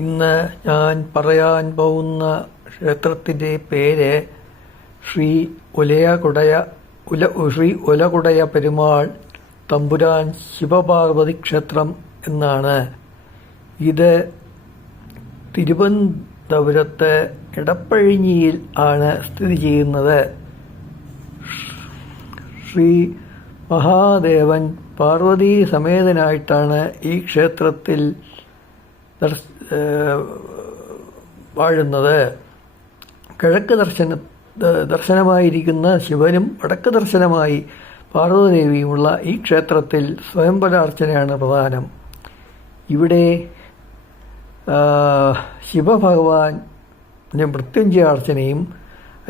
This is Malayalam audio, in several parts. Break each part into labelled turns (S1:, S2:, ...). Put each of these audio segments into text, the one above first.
S1: ഇന്ന് ഞാൻ പറയാൻ പോകുന്ന ക്ഷേത്രത്തിന്റെ പേര് ശ്രീ ഉലയകുടയ ഉല ശ്രീ ഉലകുടയ പെരുമാൾ തമ്പുരാൻ ശിവപാർവതി ക്ഷേത്രം എന്നാണ്. ഇത് തിരുവനന്തപുരത്ത് ഇടപ്പഴിഞ്ഞിയിൽ ആണ് സ്ഥിതി ചെയ്യുന്നത്. ശ്രീ മഹാദേവൻ പാർവതീ സമേതനായിട്ടാണ് ഈ ക്ഷേത്രത്തിൽ വാഴുന്നത് കിഴക്ക് ദർശന ദർശനമായിരിക്കുന്ന ശിവനും വടക്ക് ദർശനമായി പാർവതദേവിയുമുള്ള ഈ ക്ഷേത്രത്തിൽ സ്വയംവരാർച്ചനയാണ് പ്രധാനം. ഇവിടെ ആ, ശിവഭഗവാന് മൃത്യുഞ്ജയാർച്ചനയും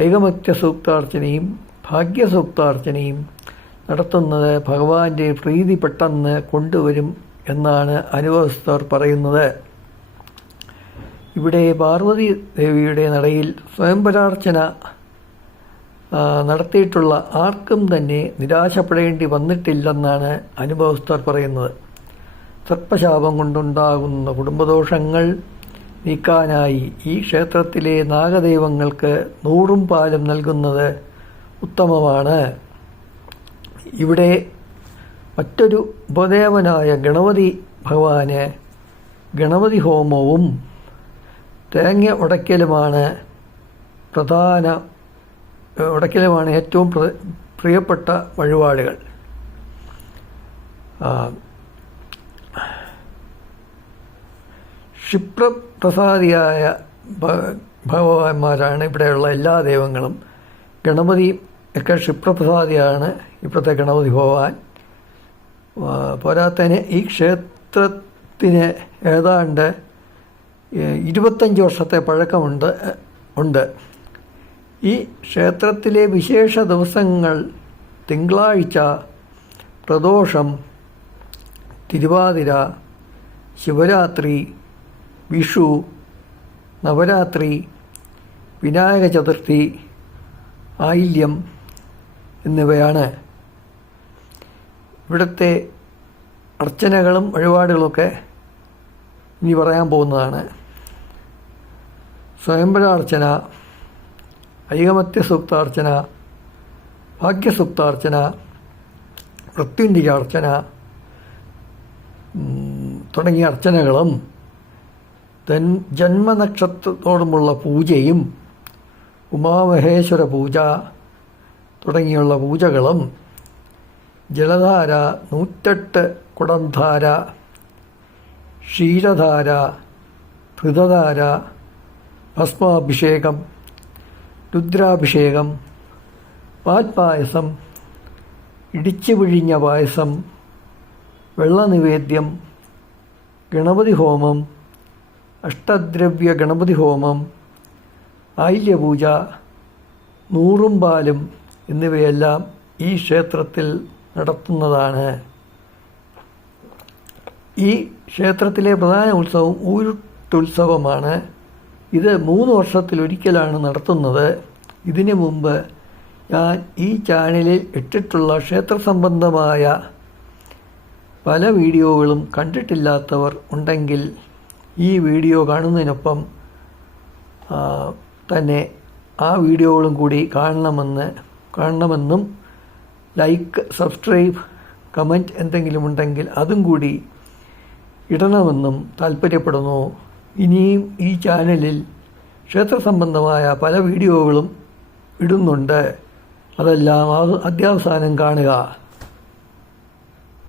S1: ഐകമത്യ സൂക്താർച്ചനയും ഭാഗ്യസൂക്താർച്ചനയും നടത്തുന്നത് ഭഗവാന്റെ പ്രീതി പെട്ടെന്ന് കൊണ്ടുവരും എന്നാണ് അനുഭവസ്ഥർ പറയുന്നത്. ഇവിടെ പാർവതി ദേവിയുടെ നടയിൽ സ്വയംപരാർച്ചന നടത്തിയിട്ടുള്ള ആർക്കും തന്നെ നിരാശപ്പെടേണ്ടി വന്നിട്ടില്ലെന്നാണ് അനുഭവസ്ഥർ പറയുന്നത്. സർപ്പശാപം കൊണ്ടുണ്ടാകുന്ന കുടുംബദോഷങ്ങൾ നീക്കാനായി ഈ ക്ഷേത്രത്തിലെ നാഗദൈവങ്ങൾക്ക് നൂറും പാലും നൽകുന്നത് ഉത്തമമാണ്. ഇവിടെ മറ്റൊരു ഉപദേവനായ ഗണപതി ഭഗവാന് ഗണപതി ഹോമവും തേങ്ങ ഉടയ്ക്കലുമാണ് പ്രധാന ഉടയ്ക്കലുമാണ് ഏറ്റവും പ്ര- പ്രിയപ്പെട്ട വഴിപാടുകൾ. ക്ഷിപ്രപ്രസാദിയായ ഭഗവാന്മാരാണ് ഇവിടെയുള്ള എല്ലാ ദൈവങ്ങളും. ഗണപതി ഒക്കെ ക്ഷിപ്രപ്രസാദിയാണ് ഇപ്പോഴത്തെ ഗണപതി ഭഗവാൻ. പോരാത്തതിന് ഈ ക്ഷേത്രത്തിന് ഏതാണ്ട് ഇരുപത്തഞ്ച് വർഷത്തെ പഴക്കമുണ്ട് ഉണ്ട്. ഈ ക്ഷേത്രത്തിലെ വിശേഷ ദിവസങ്ങൾ തിങ്കളാഴ്ച പ്രദോഷം തിരുവാതിര ശിവരാത്രി വിഷു നവരാത്രി വിനായക ചതുർത്ഥി ആയില്യം എന്നിവയാണ്. ഇവിടുത്തെ അർച്ചനകളും വഴിപാടുകളൊക്കെ ഇനി പറയാൻ പോകുന്നതാണ്. സ്വയംവരാർച്ചന ഐകമത്യ സൂക്താർച്ചന ഭാഗ്യസൂക്താർച്ചന ഉം, തുടങ്ങിയ അർച്ചനകളും തൻ ജന്മനക്ഷത്രത്തോടുമുള്ള പൂജയും ഉമാമഹേശ്വര പൂജ തുടങ്ങിയുള്ള പൂജകളും ജലധാര നൂറ്റെട്ട് കുടംധാര ക്ഷീരധാര ധൃതധാര ഭസ്മാഭിഷേകം രുദ്രാഭിഷേകം പാൽപ്പായസം ഇടിച്ചു പിഴിഞ്ഞ പായസം വെള്ളനിവേദ്യം ഗണപതി ഹോമം അഷ്ടദ്രവ്യ ഗണപതി ഹോമം ആയില്യപൂജ നൂറും പാലും എന്നിവയെല്ലാം ഈ ക്ഷേത്രത്തിൽ നടത്തുന്നതാണ്. ഈ ക്ഷേത്രത്തിലെ പ്രധാന ഉത്സവം ഊരുട്ടുത്സവമാണ് ഇത് മൂന്ന് വർഷത്തിലൊരിക്കലാണ് നടത്തുന്നത്. ഇതിനു മുമ്പ് ഞാൻ ഈ ചാനലിൽ ഇട്ടിട്ടുള്ള ക്ഷേത്ര സംബന്ധമായ പല വീഡിയോകളും കണ്ടിട്ടില്ലാത്തവർ ഉണ്ടെങ്കിൽ ഈ വീഡിയോ കാണുന്നതിനൊപ്പം തന്നെ ആ വീഡിയോകളും കൂടി കാണണമെന്ന് കാണണമെന്നും ലൈക്ക് സബ്സ്ക്രൈബ് കമന്റ് എന്തെങ്കിലും ഉണ്ടെങ്കിൽ അതും കൂടി ഇടണമെന്നും താല്പര്യപ്പെടുന്നു. ഇനിയും ഈ ചാനലിൽ ക്ഷേത്ര സംബന്ധമായ പല വീഡിയോകളും ഇടുന്നുണ്ട്. അതെല്ലാം അത് അത്യാവസാനം കാണുക.